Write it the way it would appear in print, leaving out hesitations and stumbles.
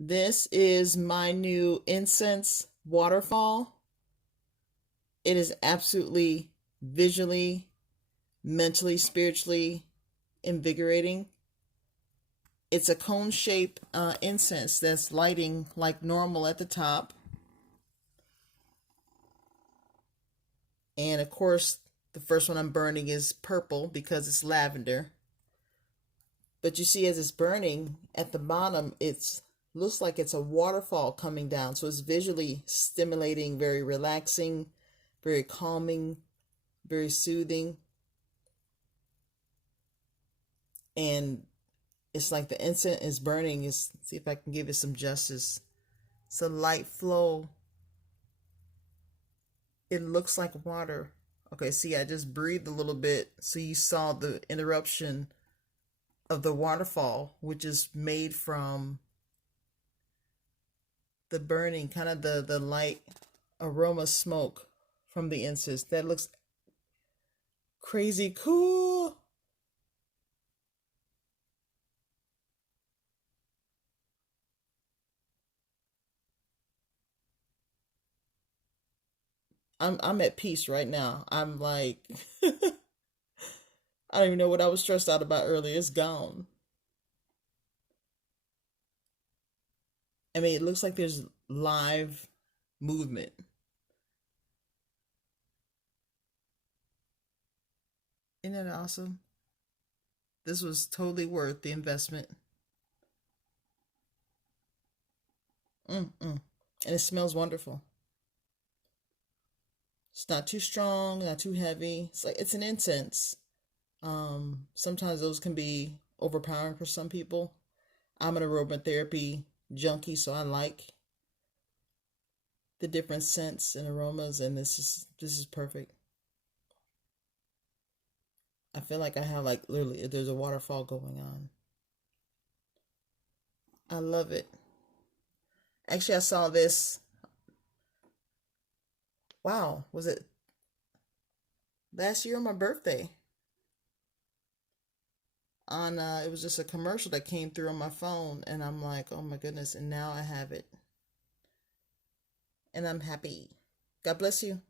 This is my new Incense Waterfall. It is absolutely visually, mentally, spiritually invigorating. It's a cone-shaped incense that's lighting like normal at the top. And of course, the first one I'm burning is purple because it's lavender. But you see, as it's burning at the bottom, it looks like it's a waterfall coming down. So it's visually stimulating, very relaxing, very calming, very soothing. And it's like the incense is burning. See if I can give it some justice. It's a light flow. It looks like water. Okay, see, I just breathed a little bit. So you saw the interruption of the waterfall, which is made from the burning, kind of the light aroma smoke from the incense. That looks crazy cool. I'm at peace right now. I'm like I don't even know what I was stressed out about earlier. It's gone. I mean, it looks like there's live movement. Isn't that awesome? This was totally worth the investment. Mm-mm. And it smells wonderful. It's not too strong, not too heavy. It's like it's an incense. Sometimes those can be overpowering for some people. I'm an aromatherapy junkie, so I like the different scents and aromas, and this is perfect. I feel like I have like literally there's a waterfall going on. I love it. Actually, I saw this. Wow, was it last year on my birthday? On it was just a commercial that came through on my phone, and I'm like, oh my goodness! And now I have it, and I'm happy. God bless you.